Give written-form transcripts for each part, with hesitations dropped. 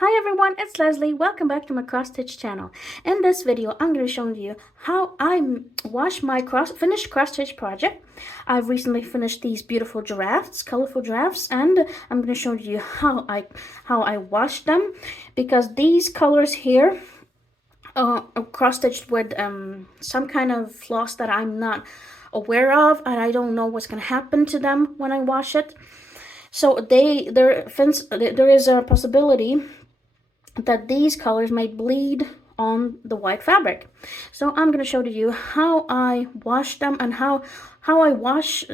Hi everyone, it's Leslie. Welcome back to my cross stitch channel. In this video, I'm going to show you how I wash my finished cross stitch project. I've recently finished these beautiful giraffes, colorful giraffes, and I'm going to show you how I washed them, because these colors here are cross stitched with some kind of floss that I'm not aware of, and I don't know what's going to happen to them when I wash it. So there is a possibility that these colors may bleed on the white fabric. So I'm going to show you how I wash them and how I wash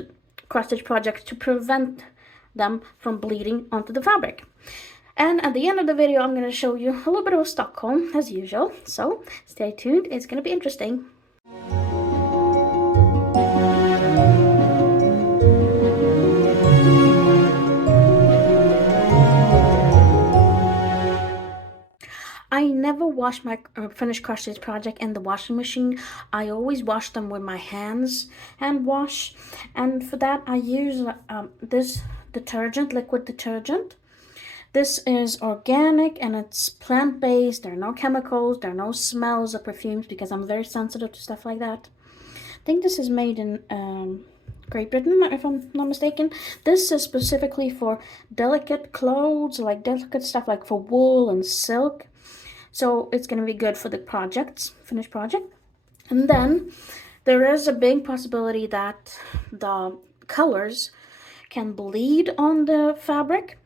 cross stitch projects to prevent them from bleeding onto the fabric. And at the end of the video, I'm going to show you a little bit of Stockholm as usual. So stay tuned, it's going to be interesting. I never wash my finished cross stitch project in the washing machine. I always wash them with my hand wash, and for that I use this detergent, liquid detergent. This is organic and it's plant-based. There are no chemicals, there are no smells or perfumes, because I'm very sensitive to stuff like that. I think this is made in Great Britain, if I'm not mistaken. This is specifically for delicate clothes, like delicate stuff like for wool and silk. So it's going to be good for the finished project. And then there is a big possibility that the colors can bleed on the fabric.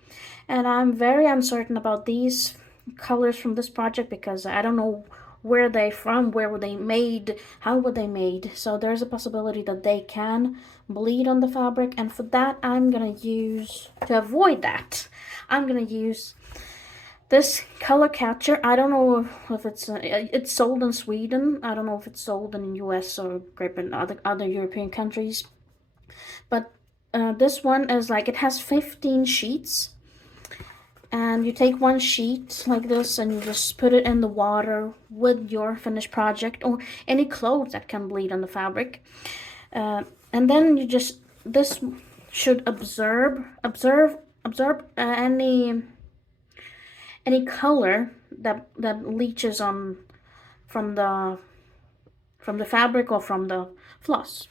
And I'm very uncertain about these colors from this project, because I don't know where they're from, where were they made, how were they made. So there's a possibility that they can bleed on the fabric. And for that, to avoid that, I'm going to use this color catcher. I don't know if it's sold in Sweden. I don't know if it's sold in the US or Great Britain, other European countries. But this one is like, it has 15 sheets. And you take one sheet like this and you just put it in the water with your finished project or any clothes that can bleed on the fabric. And then this should absorb any color that leaches on from the fabric or from the floss.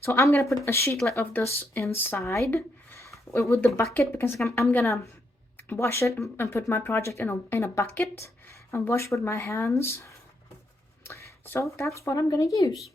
So I'm gonna put a sheet of this inside with the bucket, because I'm gonna wash it and put my project in a bucket and wash with my hands. So that's what I'm gonna use.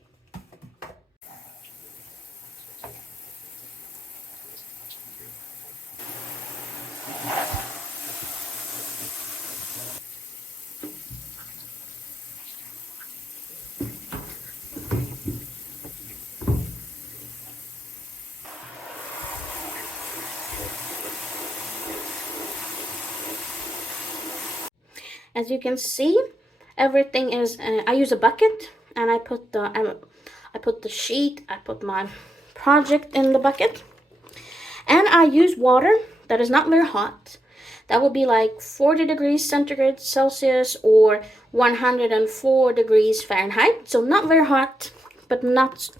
As you can see, everything is, I use a bucket and I put the sheet, I put my project in the bucket, and I use water that is not very hot. That would be like 40 degrees centigrade Celsius or 104 degrees Fahrenheit. So not very hot, but not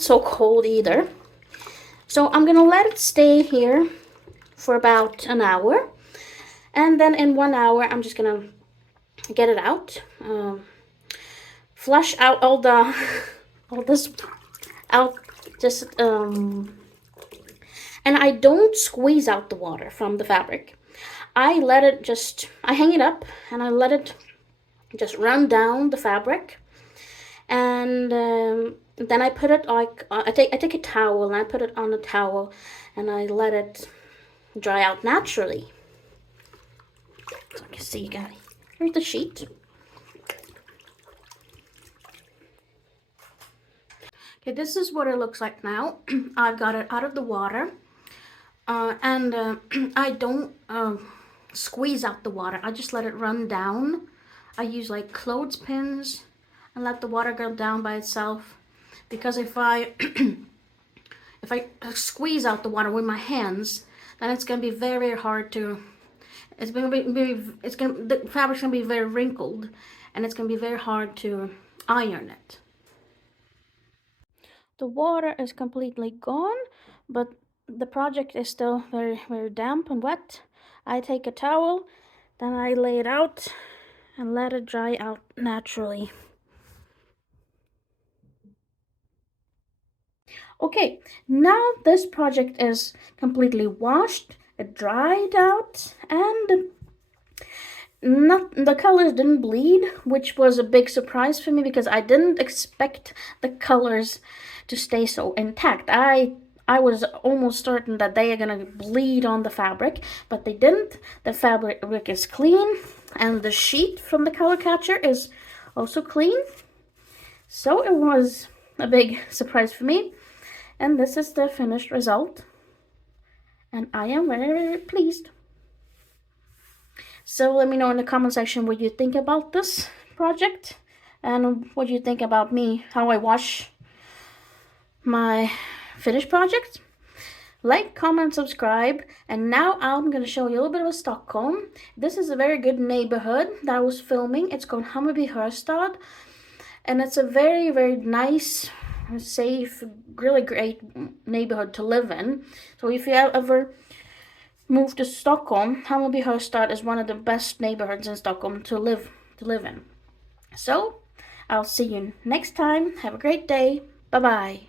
so cold either. So I'm gonna let it stay here for about an hour. And then in 1 hour, I'm just gonna get it out, flush out all this out, and I don't squeeze out the water from the fabric. I hang it up and I let it just run down the fabric, and then I put it like, I take a towel and I put it on a towel and I let it dry out naturally. So you can see, here's the sheet. Okay, this is what it looks like now. I've got it out of the water, and I don't squeeze out the water. I just let it run down. I use like clothespins and let the water go down by itself, because if I if I squeeze out the water with my hands, then it's gonna be very hard to. The fabric's gonna be very wrinkled, and it's gonna be very hard to iron it. The water is completely gone, but the project is still very, very damp and wet. I take a towel Then I lay it out and let it dry out naturally. Okay, now this project is completely washed, it dried out, and the colors didn't bleed, which was a big surprise for me because I didn't expect the colors to stay so intact. I was almost certain that they are gonna bleed on the fabric, but they didn't. The fabric is clean, and the sheet from the color catcher is also clean. So it was a big surprise for me. And this is the finished result. And I am very, very pleased. So let me know in the comment section what you think about this project. And what you think about me, how I wash my finished project. Like, comment, subscribe. And now I'm going to show you a little bit of Stockholm. This is a very good neighborhood that I was filming. It's called Hammarby Hörstad. And it's a very, very nice, safe, really great neighborhood to live in. So if you ever move to Stockholm, Hammarby Hörstad is one of the best neighborhoods in Stockholm to live in. So I'll see you next time. Have a great day. Bye bye.